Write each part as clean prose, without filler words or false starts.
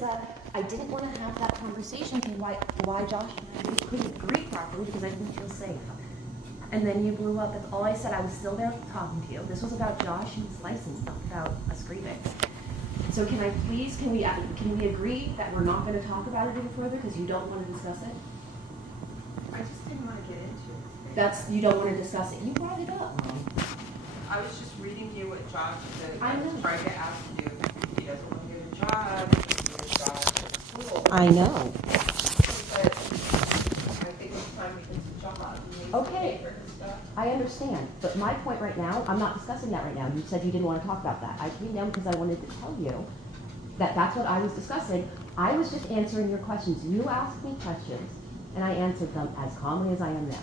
that I didn't want to have that conversation with you, why Josh and I couldn't agree properly because I didn't feel safe. And then you blew up. That's all I said. I was still there talking to you. This was about Josh and his license, not about us grieving. So can we agree that we're not going to talk about it any further because you don't want to discuss it? I just didn't want to get into it. You don't want to discuss it. You brought it up, Mom. I was just reading you what Josh said. I know. Trying to ask you if he doesn't want to get a job, he doesn't get a job at school. I know. But I think it's time he gets a job. He needs to Okay. pay for his stuff. I understand, but my point right now, I'm not discussing that right now. You said you didn't want to talk about that. I came down because I wanted to tell you that that's what I was discussing. I was just answering your questions. You asked me questions, and I answered them as calmly as I am now.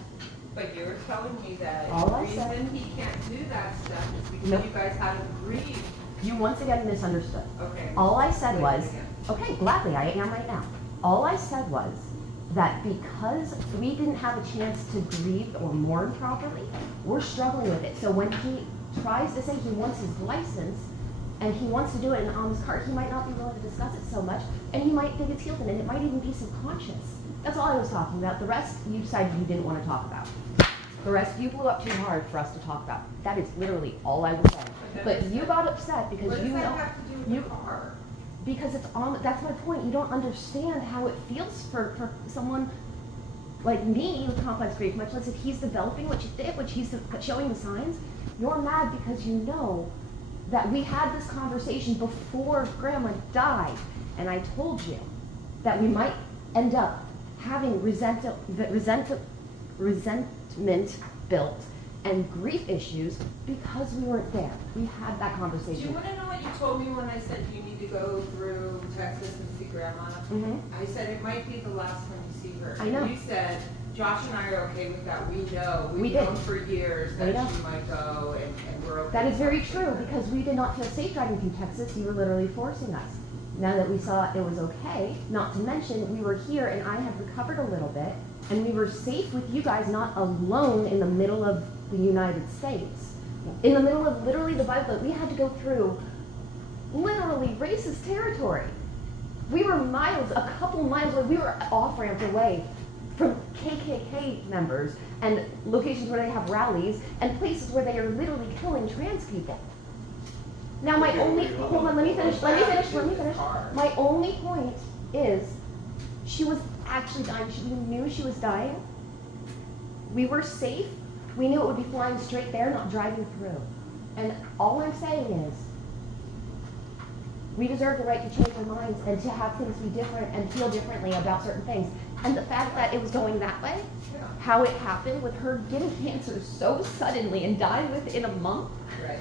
But you're telling me that All the I said- reason he can't do that stuff is because Nope. you guys haven't agreed. You once again misunderstood. Okay. All I said Say it was, again. okay, gladly, I am right now. All I said was that because we didn't have a chance to grieve or mourn properly, we're struggling with it. So when he tries to say he wants his license and he wants to do it on his card, he might not be willing to discuss it so much, and he might think it's Hilton, and it might even be subconscious. That's all I was talking about. The rest you decided you didn't want to talk about. The rest you blew up too hard for us to talk about. That is literally all I was saying. But you got upset because What you does know. that have to do with you- the car? Because it's on, that's my point. You don't understand how it feels for someone like me with complex grief, much less if he's developing which he's showing the signs. You're mad because you know that we had this conversation before Grandma died, and I told you that we might end up having resentment built and grief issues because we weren't there. We had that Do you conversation. want to know what you told me when I said you need to go through Texas and see Grandma? Mhm. I said it might be the last time you see her. I know. You said, Josh and I are okay with that. We know. We We've did. known for years We that know. she might go and we're okay. That is with very that. true because we did not feel safe driving through Texas. You were literally forcing us. Now that we saw it was okay, not to mention we were here and I had recovered a little bit and we were safe with you guys, not alone in the middle of the United States. In the middle of literally the Bible, we had to go through literally racist territory. We were a couple miles away. We were off-ramps away from KKK members and locations where they have rallies and places where they are literally killing trans people. Now my hold on, let me finish. My only point is, she was actually dying. We knew she was dying. We were safe. We knew it would be flying straight there, not driving through. And all I'm saying is, we deserve the right to change our minds and to have things be different and feel differently about certain things. And the fact that it was going that way, how it happened with her getting cancer so suddenly and dying within a month, Right.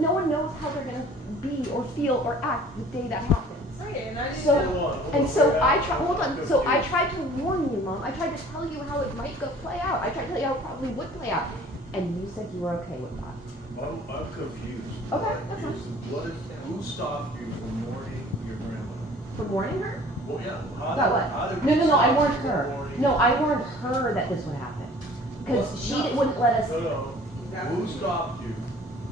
no one knows how they're gonna be or feel or act the day that happens. Right, and I didn't So, so I tried to warn you, Mom. I tried to tell you how it might play out. I tried to tell you how it probably would play out. And you said you were okay with that. I'm confused. Okay, that's fine. Who stopped you from mourning your grandmother? For warning her? Well, yeah. About what? No, I warned her. No, I warned her that this would happen. Because wouldn't let us. No. Who stopped you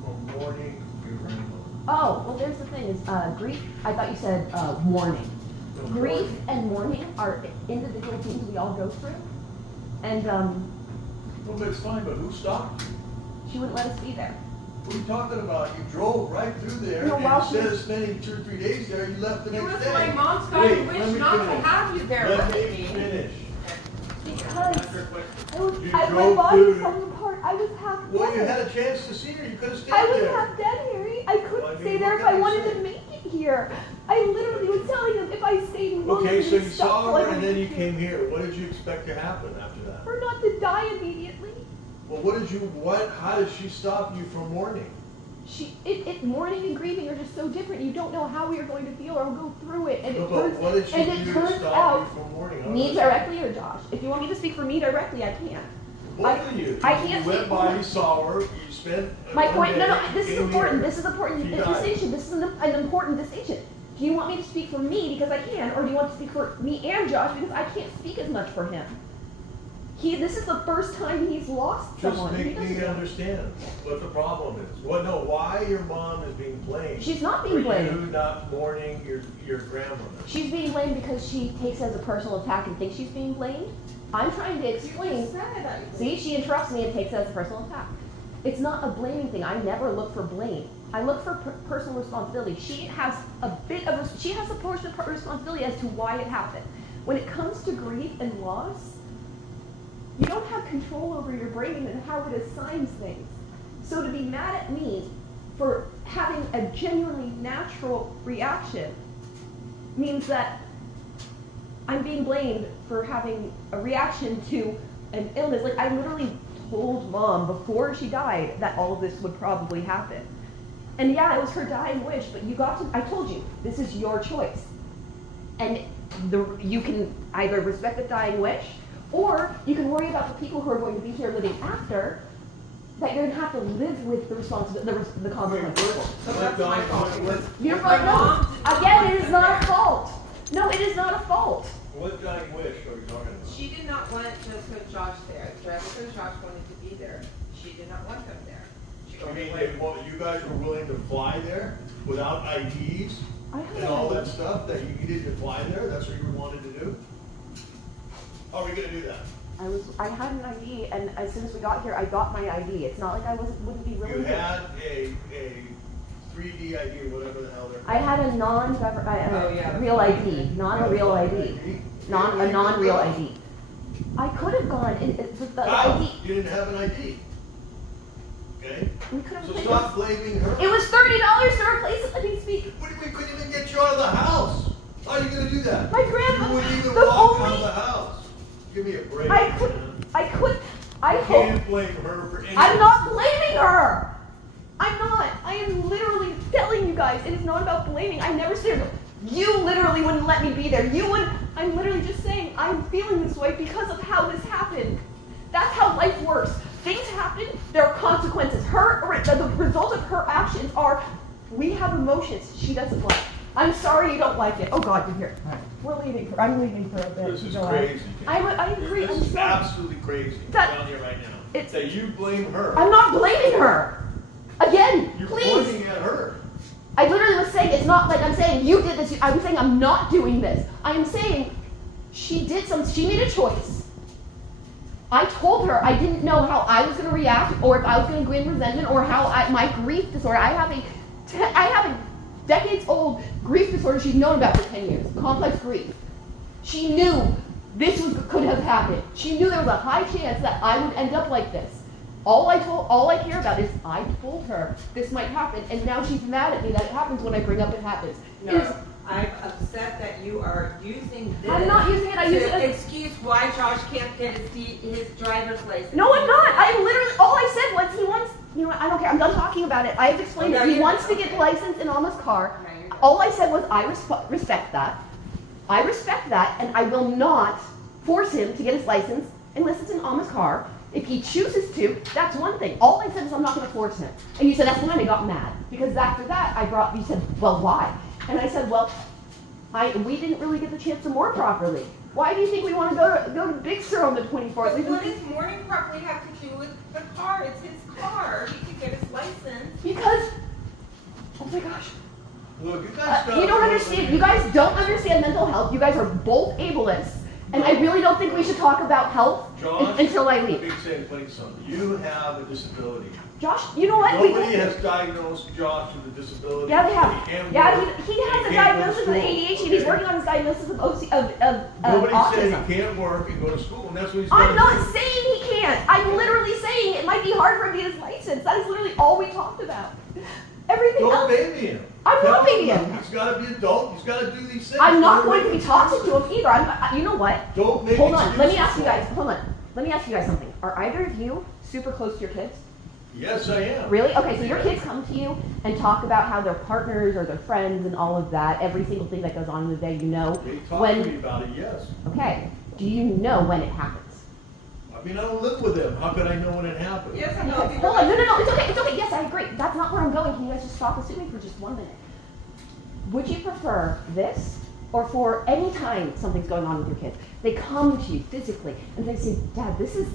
from mourning your grandmother? Oh, well, there's the thing is, grief, I thought you said warning. Grief and mourning are individual things we all go through. And Well, that's fine, but who stopped you? she wouldn't let us be there. What are you talking about? You drove right through there, No, and while instead she- of spending 2 or 3 days there, you left the It next was day. my mom's Wait, dying let wish me not to finish. have you there Let with me me. finish. Because You my drove body through- was falling apart. I was half Well, you dead. had a chance to see her. You could have stayed I was there. half dead, Harry. I couldn't Well, I mean, stay there what if I can I wanted say? to make it here. I literally was telling them if I stayed longer, Okay, so they'd you stop saw like her and a then you kid. came here. What did you expect to happen after that? For not to die immediately. Well, how did she stop you from mourning? Mourning and grieving are just so different. You don't know how we are going to feel or go through it. And But what did she and it do to turns stop out, you from mourning? me directly or Josh. If you want me to speak for me directly, I can. Both of you. I can't You went speak by, for- you saw her, you spent My one point, day, this is came important. here. This is important She died. distinction. This is an important distinction. Do you want me to speak for me because I can, or do you want to speak for me and Josh because I can't speak as much for him? This is the first time he's lost Just someone. He make doesn't me know. understand what the problem is. Well, no, why your mom is being blamed. She's not being For you blamed. not mourning your grandmother. She's being blamed because she takes it as a personal attack and thinks she's being blamed. I'm trying to explain. See, she interrupts me and takes it as a personal attack. It's not a blaming thing. I never look for blame. I look for personal responsibility. She has a portion of responsibility as to why it happened. When it comes to grief and loss, you don't have control over your brain and how it assigns things. So to be mad at me for having a genuinely natural reaction means that I'm being blamed for having a reaction to an illness. Like, I literally told Mom before she died that all of this would probably happen. And yeah, it was her dying wish, but I told you, this is your choice. And you can either respect the dying wish, or you can worry about the people who are going to be here living after, that you're going to have to live with the responsibility, the consequences. So that's my fault. You're My right, mom no, did again, not it is not a fault. No, it is not a fault. What dying wish are you talking about? She did not want to put Josh there. Travis and Josh wanted to be there. She did not want them there. She You only mean wanted. you guys were willing to fly there without IDs and all that stuff that you needed to fly there? That's what you wanted to do? How are we gonna do that? I had an ID, and as soon as we got here, I got my ID. It's not like I wouldn't be really You here. had a 3D ID or whatever the hell they're called. I had a real ID, not a real ID. A non-real ID. I could have gone with the How? ID. You didn't have an ID. Okay? We could have So taken. stop blaming her. It was $30 to replace it. Let me speak. We couldn't even get you out of the house. How are you gonna do that? My grandma. You wouldn't even the walk out only. of the house. Give me a break. I could. man. I You hope. can't blame her for anything. I'm not blaming her. I'm not. I am literally telling you guys, it is not about blaming. I never said you literally wouldn't let me be there. You would. I'm literally just saying I'm feeling this way because of how this happened. That's how life works. Things happen. There are consequences. The result of her actions are. We have emotions she doesn't like. I'm sorry you don't like it. Oh God, you're here. All right. We're leaving. I'm leaving for a bit. This is Go on. crazy. I agree. This I'm is sorry. absolutely crazy. That- down here right now. it's- That you blame her. I'm not blaming her. Again, You're please. pointing at her. I literally was saying, it's not like I'm saying you did this. I'm saying I'm not doing this. I am saying she made a choice. I told her I didn't know how I was going to react, or if I was going to go in resentment, or how my grief disorder. I have a decades-old grief disorder she's known about for 10 years. Complex grief. She knew this could have happened. She knew there was a high chance that I would end up like this. All I care about is I told her this might happen, and now she's mad at me that it happens when I bring up it happens. It is- No, I'm upset that you are using this. I'm not using it. I use it to as excuse why Josh can't get his driver's license. No, I'm not. I literally, all I said was he wants, you know what, I don't care. I'm done talking about it. I have explained Oh, no, it. He you're wants done. to get Okay. licensed in Alma's car. No, you're done. All I said was I respect that. I respect that, and I will not force him to get his license unless it's in Alma's car. If he chooses to, that's one thing. All I said is I'm not going to force him. And you said that's when I got mad. Because after that, you said, well, why? And I said, well, we didn't really get the chance to mourn properly. Why do you think we want to go to Big Sur on the 24th? But what does mourning properly have to do with the car? It's his car. He can get his license. Because, oh my gosh. Look, you guys You don't understand. You guys don't understand mental health. You guys are both ableists. And I really don't think we should talk about health Josh, until I let leave. me say something. You have a disability. Josh, you know what? Nobody has diagnosed Josh with a disability. Yeah, they He have. can't Yeah, work. he has a can't go to diagnosis of school, ADHD. He's okay? working on his diagnosis of Nobody said autism. he can't work and go to school, and that's what he's I'm gonna not do. saying he can't. I'm literally saying it might be hard for him to get his license. That is literally all we talked about. Everything Don't else. baby him. I'm Tell not babying him. He's got to be adult. He's got to do these things. I'm not Don't going to make be talking to him either. You know what? Don't make Hold on. Let me excuses ask you for guys. him. Hold on. Let me ask you guys something. Are either of you super close to your kids? Yes, I am. Really? Okay, so your kids come to you and talk about how their partners or their friends and all of that, every single thing that goes on in the day, you know. They talk to me about it, yes. Okay, do you know when it happens? I mean, I don't live with him. How could I know when it happened? Yes, I'm Because, helping. hold on, no, it's okay, yes, I agree. That's not where I'm going. Can you guys just stop assuming for just 1 minute? Would you prefer this or for any time something's going on with your kids, they come to you physically and they say, Dad, this is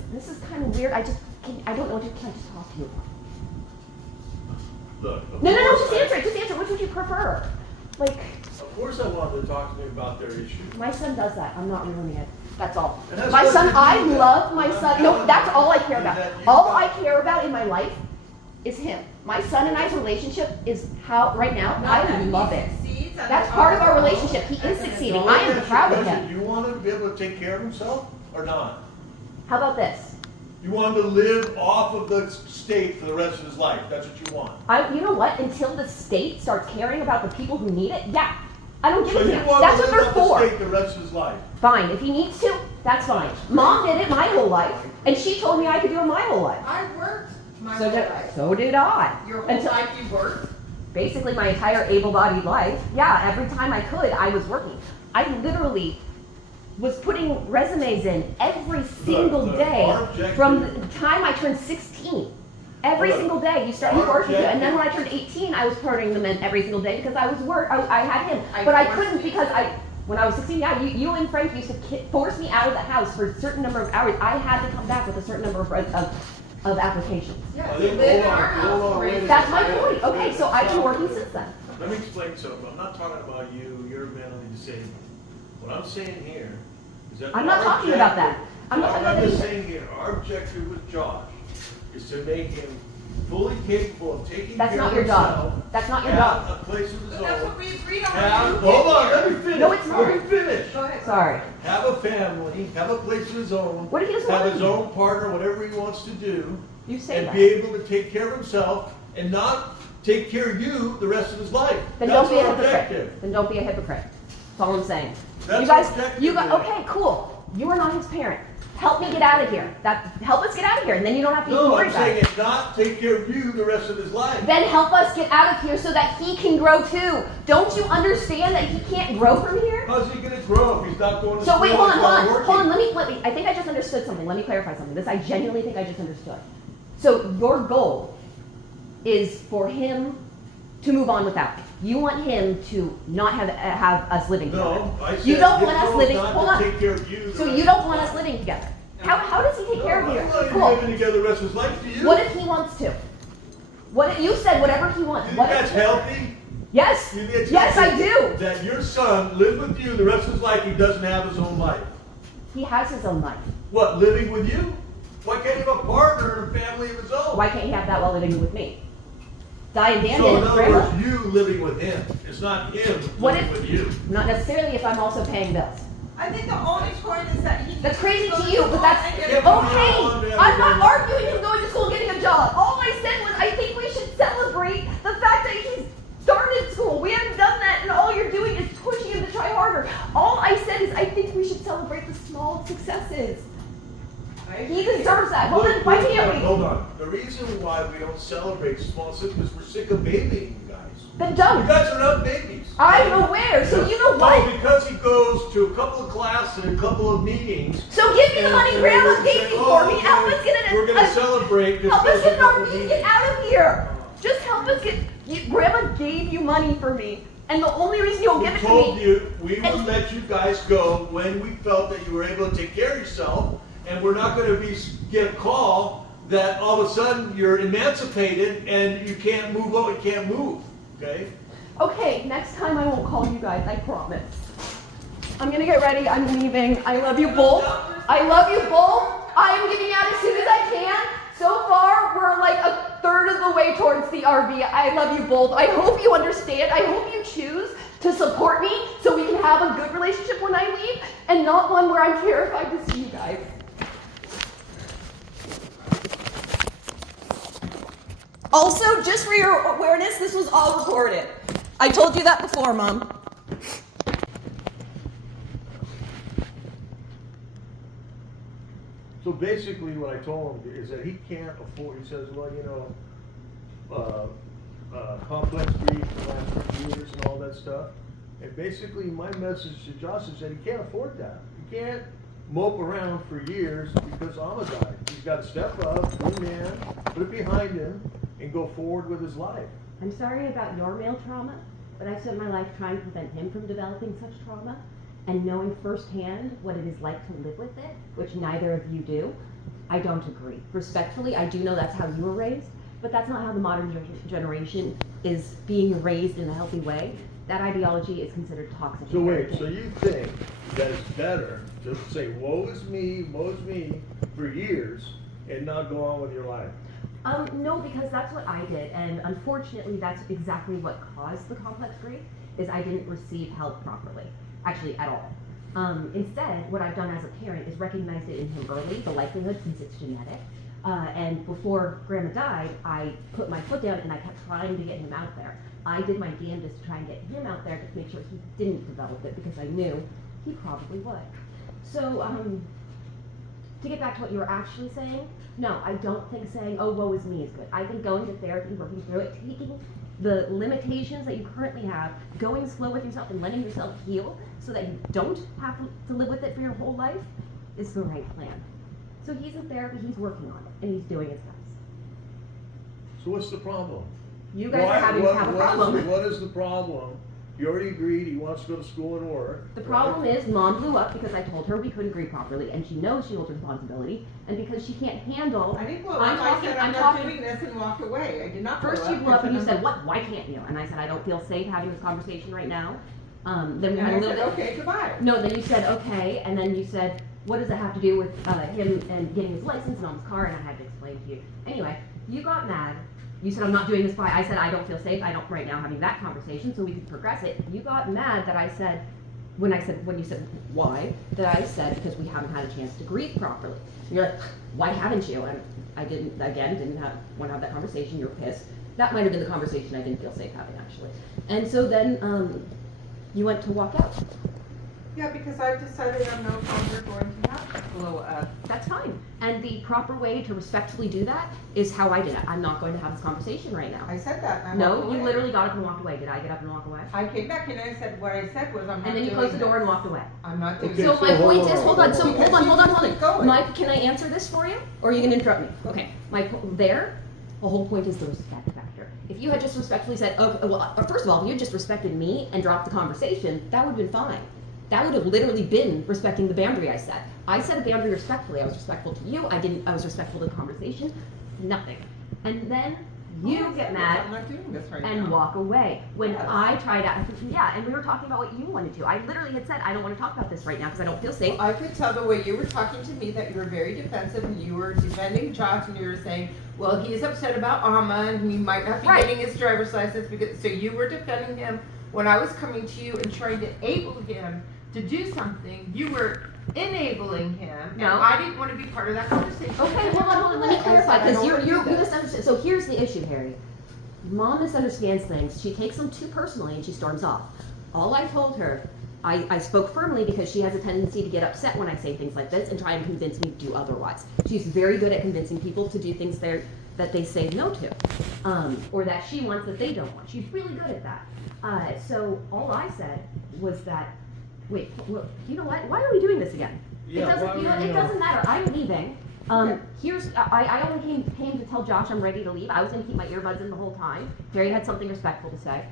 kind of weird. I don't know what can I just talk to you about? Look. No, just answer it. Just answer. Which would you prefer? Like. Of course I want them to talk to me about their issue. My son does that. I'm not ruining it. That's all. That's My son, I that. love my son. No, that's all I care about. All I got- care about in my life is him. My son and I's relationship is how, right now, I love it. That's part of our relationship. He is succeeding. I am proud of him. You want him to be able to take care of himself or not? How about this? You want him to live off of the state for the rest of his life. That's what you want. You know what? Until the state starts caring about the people who need it, yeah. I don't give So a you damn. want That's to what live they're off for. the state the rest of his life. Fine. If he needs to, that's fine. Mom did it my whole life, and she told me I could do it my whole life. I worked my So whole did, life. so did I. Your whole Until- life you worked? Basically my entire able-bodied life. Yeah, every time I could, I was working. I literally was putting resumes in every single Look, day our objective- from the time I turned 16. Every Look, single day you start our working, and then objective- when I turned 18, I was putting them in every single day because I was I had him, I but I forced couldn't you because to. when I was 16, yeah, you and Frank used to force me out of the house for a certain number of hours. I had to come back with a certain number of applications. Yeah, I you think- live in hold on, our hold house. on, raise wait a your That's my child. point. Okay, so I've been working since then. Let me explain something. I'm not talking about you. You're mentally disabled. What I'm saying here is that I'm not our talking about that. objective- I'm not talking about I'm just that. saying here, our objective with Josh is to make him fully capable of taking That's care not of your himself. job. That's not your have job. a place of his But that's own. what we agreed on. when Have, you hold came on, here. let me finish. No, it's not. Let me finish. Go ahead. Sorry. Have a family, have a place of his own. What if he doesn't have want his to? own partner, whatever he wants to do, You say and that. be able to take care of himself and not take care of you the rest of his life. Then That's don't be a our hypocrite. objective. Then don't be a hypocrite. That's all I'm saying. That's you guys, our objective you guys, today. okay, cool. You are not his parent. Help me get out of here. Help us get out of here, and then you don't have to even No, worry I'm about saying it. it's not take care of you the rest of his life. Then help us get out of here so that he can grow too. Don't you understand that he can't grow from here? How's he gonna grow if he's not going to So school? wait, hold on, and hold not on, working? hold on. Let me. I think I just understood something. Let me clarify something. This I genuinely think I just understood. So your goal is for him to move on without me. You want him to not have us living together. No, I said You don't his want us goal living. is not Hold to on. take care of you. the So rest you of don't his want us life. living together. How does he take care of No, you? I'm not even Cool. living together the rest of his life. Do you? What if he wants to? What if you said whatever he wants? You What think if that's healthy? Yes. You think it's Yes, I healthy do. That your son live with you the rest of his life. He doesn't have his own life. He has his own life. What, living with you? Why can't he have a partner and a family of his own? Why can't he have that while living with me? Di and Dan So did in it, other Grandma. words, you living with him. It's not him What living if- with you. Not necessarily if I'm also paying bills. I think the only point is that he. That's crazy needs to go you, but school that's and get Yeah, a but job. okay. I'm not arguing him going to school and getting a job. All I said was I think we should celebrate the fact that he's started school. We haven't done that, and all you're doing is pushing him to try harder. All I said is I think we should celebrate the small successes. He deserves that. Well, then why can't we? Hold on. The reason why we don't celebrate small sickness is we're sick of babying you guys. Then You don't. guys are not babies. I'm aware. So you know Oh, what? because he goes to a couple of classes and a couple of meetings. So give me the money and Grandma we're gave saying, me oh, for me. okay, Help us get We're gonna it. celebrate. Just Help us goes get a an couple RV and meetings. get out of here. Just help us get. Grandma gave you money for me, and the only reason you don't give We it to told me. you we would And- let you guys go when we felt that you were able to take care of yourself, and we're not going to get a call that all of a sudden you're emancipated and you can't move on, you can't move. Okay? Okay, next time I won't call you guys. I promise. I'm gonna get ready. I'm leaving. I love you both. I love you both. I am getting out as soon as I can. So far, we're like a third of the way towards the RV. I love you both. I hope you understand. I hope you choose to support me so we can have a good relationship when I leave and not one where I'm terrified to see you guys. Also, just for your awareness, this was all recorded. I told you that before, Mom. So basically, what I told him is that he can't afford. He says, "Well, you know, complex grief the last 50 years and all that stuff." And basically, my message to Josh is that he can't afford that. He can't mope around for years because Amma died. He's got to step up, be a man, put it behind him, and go forward with his life. I'm sorry about your male trauma, but I've spent my life trying to prevent him from developing such trauma and knowing firsthand what it is like to live with it, which neither of you do. I don't agree. Respectfully, I do know that's how you were raised, but that's not how the modern generation is being raised in a healthy way. That ideology is considered toxic. So wait, so you think that it's better to say, woe is me, for years, and not go on with your life? No, because that's what I did, and unfortunately that's exactly what caused the complex grief, is I didn't receive help properly, actually at all. Instead, what I've done as a parent is recognized it in him early, the likelihood, since it's genetic, and before Grandma died, I put my foot down and I kept trying to get him out there. I did my damnedest to try and get him out there to make sure he didn't develop it, because I knew he probably would. So, to get back to what you were actually saying, no, I don't think saying, oh, woe is me is good. I think going to therapy, working through it, taking the limitations that you currently have, going slow with yourself and letting yourself heal so that you don't have to live with it for your whole life is the right plan. So he's in therapy, he's working on it, and he's doing his best. So what's the problem? You guys are having to have a problem. What is the problem? He already agreed he wants to go to school and work. The problem is Mom blew up because I told her we couldn't grieve properly, and she knows she holds responsibility, and because she can't handle. I didn't blow up. I said I'm not doing this and walked away. I did not blow up. First you blew up and you said, what? Why can't you? And I said, I don't feel safe having this conversation right now. Then we had a little bit. Okay, goodbye. No, then you said okay, and then you said, what does it have to do with him and getting his license and on his car? And I had to explain to you. Anyway, you got mad. You said, I'm not doing this by, I said, I don't feel safe. I don't right now having that conversation, so we could progress it. You got mad that I said, when you said why, that I said, because we haven't had a chance to grieve properly. And you're like, why haven't you? And I didn't want to have that conversation. You're pissed. That might have been the conversation I didn't feel safe having, actually. And so then you went to walk out. Yeah, because I've decided I'm no longer going to have to blow up. That's fine. And the proper way to respectfully do that is how I did it. I'm not going to have this conversation right now. I said that. And I No, walked you away. literally got up and walked away. Did I get up and walk away? I came back and I said, what I said was, I'm not And then you doing closed the door this. and walked away. I'm not doing Okay, So this. my hold point on, is, hold hold on, so on. hold Keep going. on. Mike, can I answer this for you? Or are you gonna interrupt me? Okay, the whole point is the respect factor. If you had just respectfully said, okay, well, first of all, if you had just respected me and dropped the conversation, that would have been fine. That would have literally been respecting the boundary I set. I set a boundary respectfully. I was respectful to you. I was respectful to the conversation. Nothing. And then you get mad I'm not doing this right now. and walk away. When Yes. I tried out, yeah, and we were talking about what you wanted to. I literally had said, I don't want to talk about this right now because I don't feel safe. I could tell the way you were talking to me that you were very defensive and you were defending Josh and you were saying, well, he's upset about Amma and he might not be Right. getting his driver's license because, so you were defending him when I was coming to you and trying to enable him to do something. You were enabling him and No. I didn't want to be part of that conversation. Okay, hold on, let me I clarify, said, I because don't you're wanna do this. misunderstanding. So here's the issue, Harry. Mom misunderstands things. She takes them too personally and she storms off. All I told her, I spoke firmly because she has a tendency to get upset when I say things like this and try and convince me to do otherwise. She's very good at convincing people to do things that they say no to, or that she wants that they don't want. She's really good at that. So all I said was that, wait, look, you know what? Why are we doing this again? Yeah, It doesn't matter. I'm leaving. I only came to tell Josh I'm ready to leave. I was going to keep my earbuds in the whole time. Harry had something respectful to say,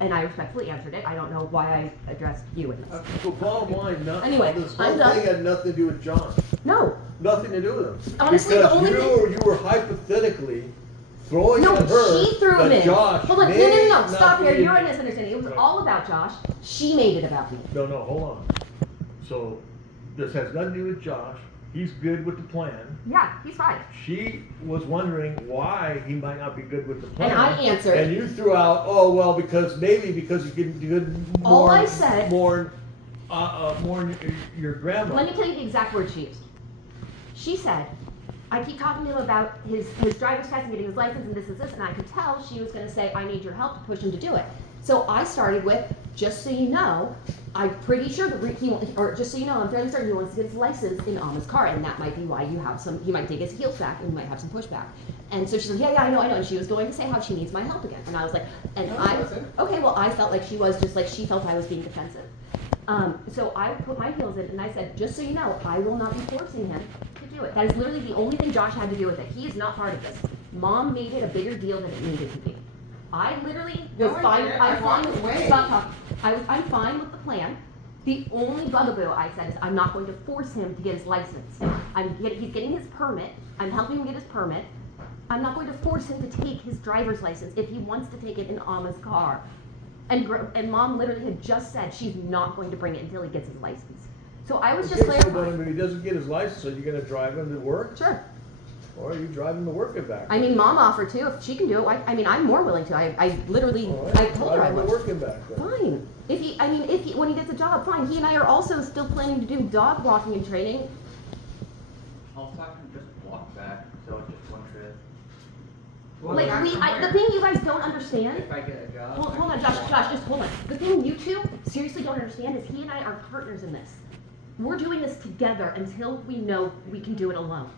and I respectfully answered it. I don't know why I addressed you in this. So bottom line, Anyway, this I'm whole done. thing had nothing to do with John. No, Nothing to do with him. Honestly, the because only you were hypothetically throwing no, at her she threw him that in. Josh Hold on, may no. not Stop be here. in- You're a misunderstanding. It was Right. all about Josh. She made it about me. No, hold on. So this has nothing to do with Josh. He's good with the plan. Yeah, he's fine. She was wondering why he might not be good with the plan. And I answered. And you threw out, oh well, because you can do good more. All I said- more than your grandma. Let me tell you the exact words she used. She said, I keep talking to him about his driver's test and getting his license and this, and I could tell she was going to say, I need your help to push him to do it. So I started with, just so you know, I'm pretty sure just so you know, I'm fairly certain he wants to get his license in Amma's car, and that might be why he might dig his heels back and you might have some pushback. And so she's like, yeah, I know, and she was going to say how she needs my help again. And I was like, okay, well, I felt like she was just like, she felt I was being defensive. So I put my heels in and I said, just so you know, I will not be forcing him to do it. That is literally the only thing Josh had to do with it. He is not part of this. Mom made it a bigger deal than it needed to be. I literally No, was I fine. didn't. I'm I fine. walked away. Stop talking. I'm fine with the plan. The only bugaboo I said is I'm not going to force him to get his license. He's getting his permit. I'm helping him get his permit. I'm not going to force him to take his driver's license if he wants to take it in Ama's car. And Mom literally had just said she's not going to bring it until he gets his license. So I was just Okay, so clarifying. when he doesn't get his license, are you gonna drive him to work? Sure. Or are you driving to work and back? I mean, Mom offered to. If she can do it, I mean, I'm more willing to. I literally, All right, I told her I drive him to would. work and back then. Fine. When he gets a job, fine. He and I are also still planning to do dog walking and training. I'll talk and just walk back, so it's just one trip. The thing you guys don't understand. If I get a job. Hold on, Josh, just hold on. The thing you two seriously don't understand is he and I are partners in this. We're doing this together until we know we can do it alone.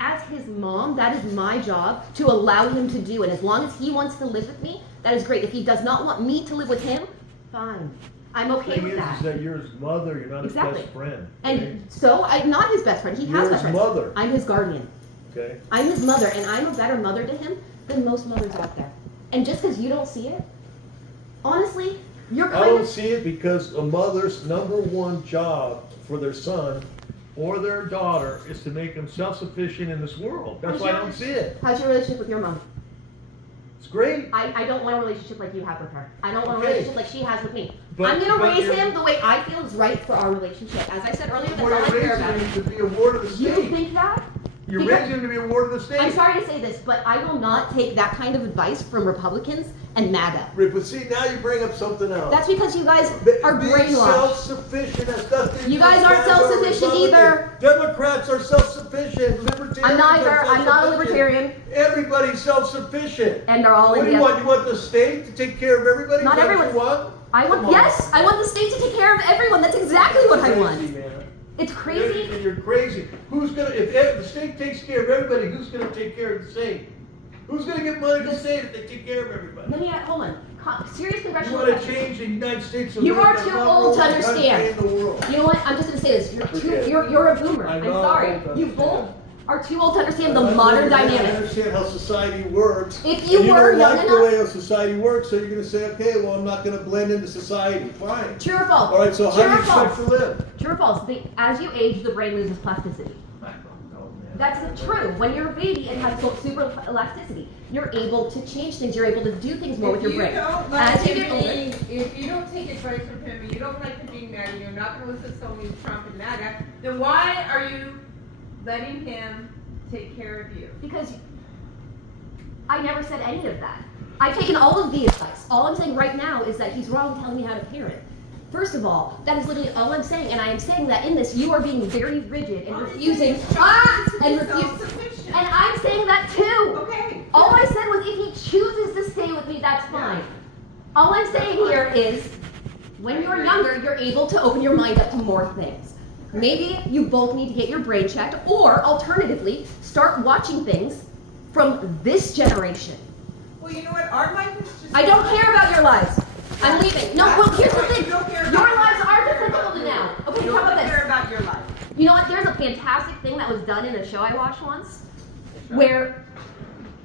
As his mom, that is my job to allow him to do it. As long as he wants to live with me, that is great. If he does not want me to live with him, fine. I'm okay Thing with is that. that you're his mother, you're not Exactly. his best friend. And so I'm not his best friend. He has You're best his friends. mother. I'm his guardian. Okay? I'm his mother, and I'm a better mother to him than most mothers out there. And just because you don't see it, honestly, you're I kind don't of. see it because a mother's #1 job for their son or their daughter is to make them self-sufficient in this world. That's why I don't see it. How's your relationship with your mom? It's great. I don't want a relationship like you have with her. I don't want a Okay. relationship like she has with me. But- I'm gonna but raise you're- him the way I feel is right for our relationship. As I said earlier, that's all Well, I you're care about. raising him to be a ward of the You state. think that? You're Because- raising him to be a ward of the state. I'm sorry to say this, but I will not take that kind of advice from Republicans and MAGA. Right, but see, now you bring up something else. That's because you guys are Being brainwashed. self-sufficient has nothing to do You guys with aren't Democrat or self-sufficient Republican. either. Democrats are self-sufficient. Libertarians I'm neither. are I'm not a self-sufficient. libertarian. Everybody's self-sufficient. And they're all What do in you the- want? You want the state to take care of everybody? Not Is that what everyone. you want? I Come want, on. yes, I want the state to take care of everyone. That's exactly what I Crazy, want. man. It's crazy. You're crazy. Who's gonna? If the state takes care of everybody, who's gonna take care of the state? Who's gonna get money to the state if they take care of everybody? Let me hold on. Serious You congressional want to question. change the United States of You are America, too not old to rule the country understand. in the world. You know what? I'm just gonna say this. Okay. You're a boomer. I'm I'm not sorry. old to You understand. both are too old to understand the I modern don't dynamic. understand how society works. If you and you were don't young like the way enough- how society works, so you're going to say, okay, well, I'm not going to blend into society. Fine. True or false? All right, so how do True you or expect false? to live? True or false? As you age, the brain loses plasticity. I don't know, man. That's true. When you're a baby, it has super elasticity. You're able to change things. You're able to do things more with your brain. As you get older, If you don't take advice from him, and you don't like him being mad, and you're not going to listen to someone who's Trump and MAGA, then why are you letting him take care of you? because I never said any of that. I've taken all of the advice. All I'm saying right now is that he's wrong telling me how to parent. First of all, that is literally all I'm saying, and I am saying that in this, you are being very rigid and refusing. And Self-sufficient. And I'm saying that too. Okay. All I said was if he chooses to stay with me, that's fine. All I'm saying here is when you're younger, you're able to open your mind up to more things. Maybe you both need to get your brain checked, or alternatively, start watching things from this generation. Well, you know what? Our life is just. I don't care about your lives. I'm leaving. No, well, here's the thing. You don't care about Your lives are difficult now. Okay, You how about don't care this? about your life. You know what? There's a fantastic thing that was done in a show I watched once, where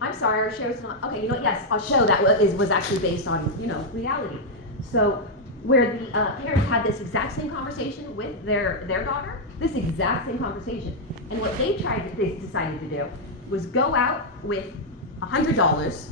I'm sorry, our show's not okay. You know what? Yes, a show that was actually based on reality. So where the parents had this exact same conversation with their daughter, this exact same conversation, and what they decided to do was go out with $100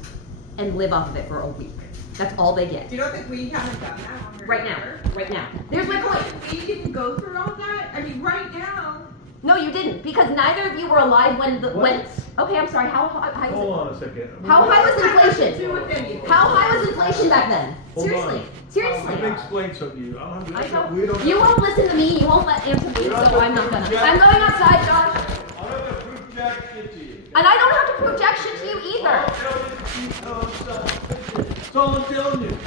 and live off of it for a week. That's all they get. You don't think we haven't done that when we were Right now. younger? Right now. There's my point. We didn't go through all that. I mean, right now. No, you didn't, because neither of you were alive when What? Okay, I'm sorry. How high was Hold it? on a second. How high was What does that have to inflation? do with anything? How high was inflation back then? Hold Seriously. on. Seriously. Let me explain something to you. I We don't, don't you won't listen to me. You won't let answer me, so I'm not gonna. I'm going outside, Josh. I'm not going to prove jack shit to you. And I don't have to prove jack shit to you either. I'll tell you that you become self-sufficient. That's all I'm telling you.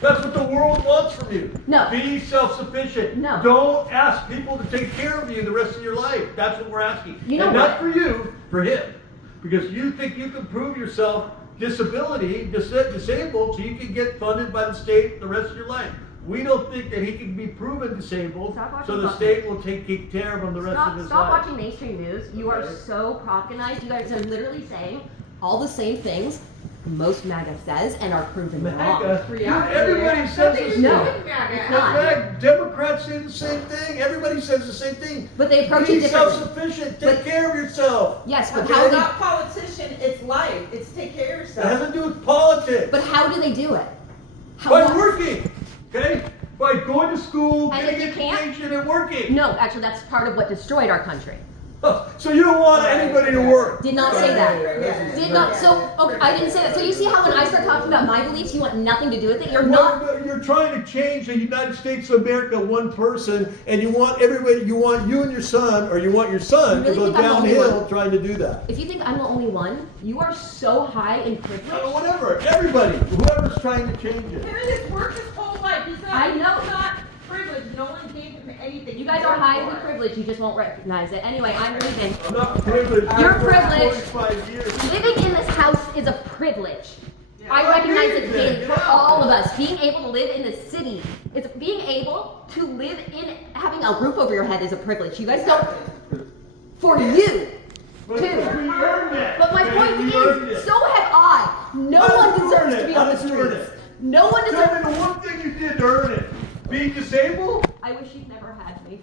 That's what the world wants from you. No. Be self-sufficient. No. Don't ask people to take care of you the rest of your life. That's what we're asking. You know and not what? for you, for him. Because you think you can prove yourself disabled so you can get funded by the state the rest of your life. We don't think that he can be proven disabled Stop watching so the Buffett. state will take care of him the rest of his Stop life. watching mainstream news. You are Okay. so Proctonized. You guys are literally saying all the same things most MAGA says and are proven wrong. MAGA, Reality. everybody says the same. No. With MAGA. It's not. MAGA, Democrats say the same thing. Everybody says the same thing. But they approach it Be differently. self-sufficient. But- Take care of yourself. Yes, but Okay. how It's they, not politician, it's life. It's take care of It yourself. has to do with politics. but how do they do it? How By what? working, okay? By going to school, And getting if you can't- education, and working. No, actually, that's part of what destroyed our country. So you don't want anybody to work. Did not say that. Forget it. Did not. So okay, I didn't say that. So you see how when I start talking about my beliefs, you want nothing to do with it. You're not. Well, you're trying to change the United States of America one person, and you want everybody, you want you and your son, or you want your son You to really go think I'm the only downhill one? trying to do that. If you think I'm the only one, you are so high in privilege. Whatever, everybody, whoever's trying to change it. Henry has worked his whole life. He's not, I know. He's not privileged. No one gave him anything. You guys are highly privileged. You just won't recognize it. Anyway, I'm leaving. I'm not privileged. You're I've worked privileged. 45 years. Living in this house is a privilege. Yeah. I recognize it Amazing. big for Yeah. all of us. Being able to live in the city, it's being able to live in having a roof over your head is a privilege. You guys don't. For you, But too. we earned it. But my Okay, point we earned is, it. so have I. No How one did you deserves earn to it? be How on the did you earn streets. it? No one Tell deserves. me the one thing you did to earn it. Being disabled? I wish you'd never had me.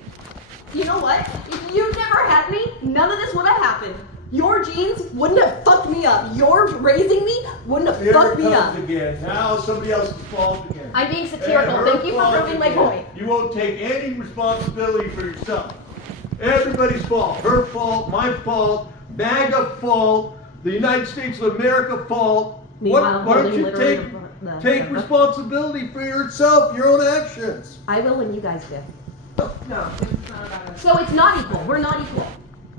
You know what? If you'd never had me, none of this would have happened. Your genes wouldn't have fucked me up. Your raising me wouldn't have Here fucked it me up. comes again. Now somebody else's fault again. I'm being satirical. And her Thank you for fault proving my again. point. You won't take any responsibility for yourself. Everybody's fault. Her fault, my fault, MAGA fault, the United States of America fault. Meanwhile, Why don't holding you literally take the- take responsibility for yourself, your own actions? I will when you guys do. No, it's not about us. So it's not equal. We're not equal.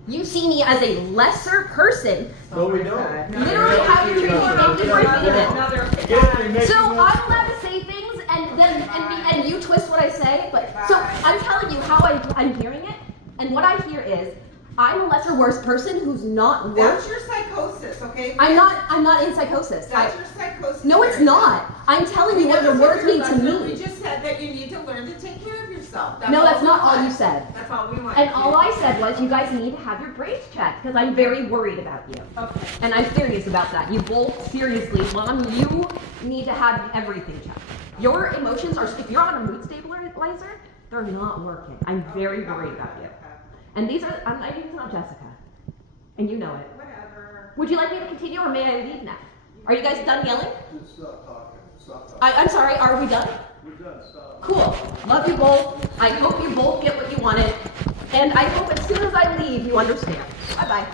You see me as a lesser person. No, we my don't. God. Literally, how you treat me makes me right being it. Another Again, they make So you I'm look- allowed to say things and you twist what I say. But so I'm telling you how I'm hearing it, and what I hear is I'm a lesser worse person who's not That's worse. your psychosis, okay? I'm not in psychosis. That's your psychosis. No, it's not. I'm telling you what your words mean to We me. just said that you need to learn to take care of yourself. No, that's we not all want. you said. That's all we want. And all I said was you guys need to have your brains checked because I'm very worried about you. Okay. And I'm serious about that. You both, seriously, Mom, you need to have everything checked. Your emotions are, if you're on a mood stabilizer, they're not working. I'm very worried about you. And these are, I'm not even not Jessica. And you know it. Whatever. Would you like me to continue or may I leave now? Are you guys done yelling? Just stop talking. Stop talking. I'm sorry, are we done? We're done. Stop. Cool. Love you both. I hope you both get what you wanted. And I hope as soon as I leave, you understand. Bye-bye.